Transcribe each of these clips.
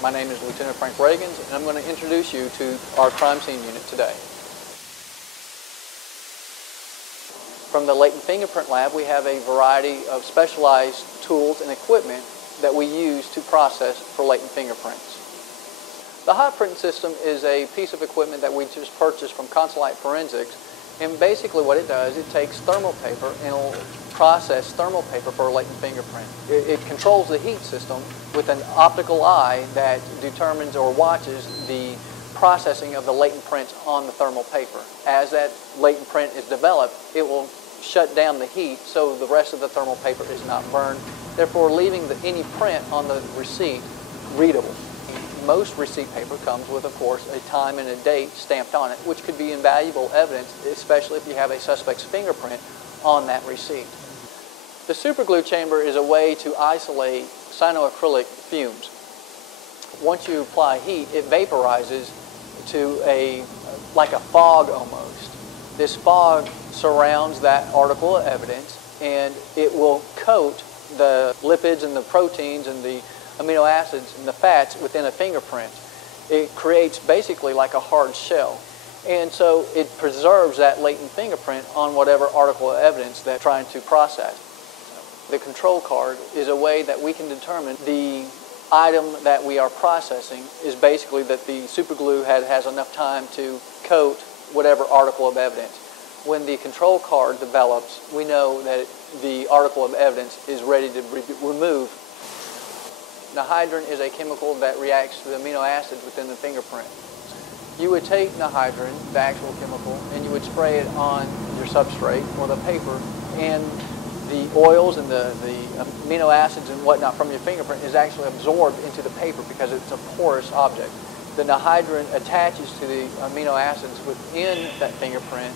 My name is Lieutenant Frank Reagans, and I'm going to introduce you to our crime scene unit today. From the Latent Fingerprint Lab, we have a variety of specialized tools and equipment that we use to process for latent fingerprints. The hot print system is a piece of equipment that we just purchased from Consulite Forensics, and basically what it does, it takes thermal paper and it'll process thermal paper for a latent fingerprint. It controls the heat system with an optical eye that determines or watches the processing of the latent prints on the thermal paper. As that latent print is developed, it will shut down the heat so the rest of the thermal paper is not burned, therefore leaving any print on the receipt readable. Most receipt paper comes with, of course, a time and a date stamped on it, which could be invaluable evidence, especially if you have a suspect's fingerprint on that receipt. The superglue chamber is a way to isolate cyanoacrylic fumes. Once you apply heat, it vaporizes to like a fog almost. This fog surrounds that article of evidence, and it will coat the lipids and the proteins and the amino acids and the fats within a fingerprint. It creates basically like a hard shell. And so it preserves that latent fingerprint on whatever article of evidence they're trying to process. The control card is a way that we can determine the item that we are processing is basically that the superglue has enough time to coat whatever article of evidence. When the control card develops, we know that the article of evidence is ready to be removed. Nihydrin is a chemical that reacts to the amino acids within the fingerprint. You would take nihydrin, the actual chemical, and you would spray it on your substrate or the paper, and the oils and the amino acids and whatnot from your fingerprint is actually absorbed into the paper because it's a porous object. The nihydrin attaches to the amino acids within that fingerprint,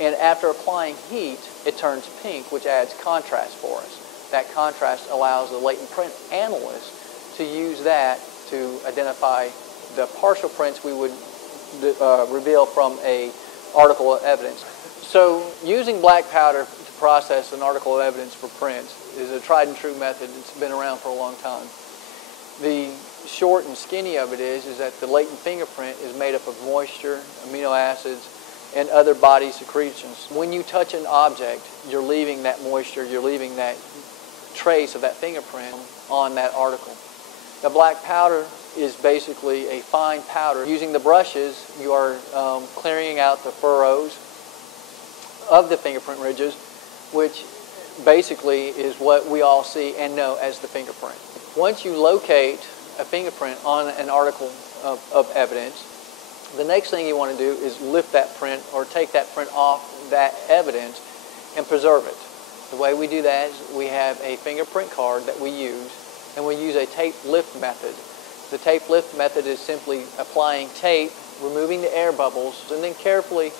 and after applying heat, it turns pink, which adds contrast for us. That contrast allows the latent print analyst to use that to identify the partial prints we would reveal from an article of evidence. So using black powder to process an article of evidence for prints is a tried and true method. It's been around for a long time. The short and skinny of it is that the latent fingerprint is made up of moisture, amino acids, and other body secretions. When you touch an object, you're leaving that moisture, you're leaving that trace of that fingerprint on that article. The black powder is basically a fine powder. Using the brushes, you are clearing out the furrows of the fingerprint ridges, which basically is what we all see and know as the fingerprint. Once you locate a fingerprint on an article of evidence, the next thing you want to do is lift that print or take that print off that evidence and preserve it. The way we do that is we have a fingerprint card that we use, and we use a tape lift method. The tape lift method is simply applying tape, removing the air bubbles, and then carefully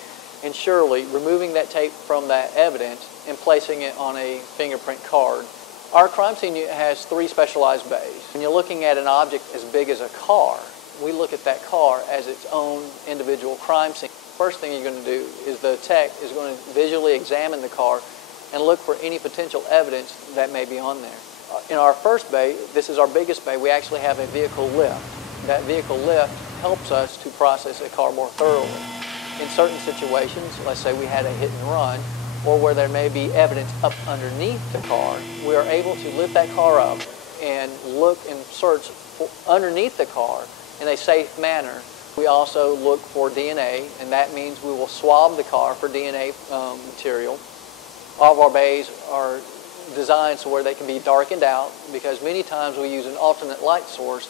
and surely removing that tape from that evidence and placing it on a fingerprint card. Our crime scene unit has 3 specialized bays. When you're looking at an object as big as a car, we look at that car as its own individual crime scene. First thing you're going to do is the tech is going to visually examine the car and look for any potential evidence that may be on there. In our first bay, this is our biggest bay, we actually have a vehicle lift. That vehicle lift helps us to process a car more thoroughly. In certain situations, let's say we had a hit and run, or where there may be evidence up underneath the car, we are able to lift that car up and look and search for underneath the car in a safe manner. We also look for DNA, and that means we will swab the car for DNA material. All of our bays are designed so where they can be darkened out, because many times we use an alternate light source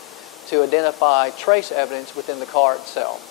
to identify trace evidence within the car itself.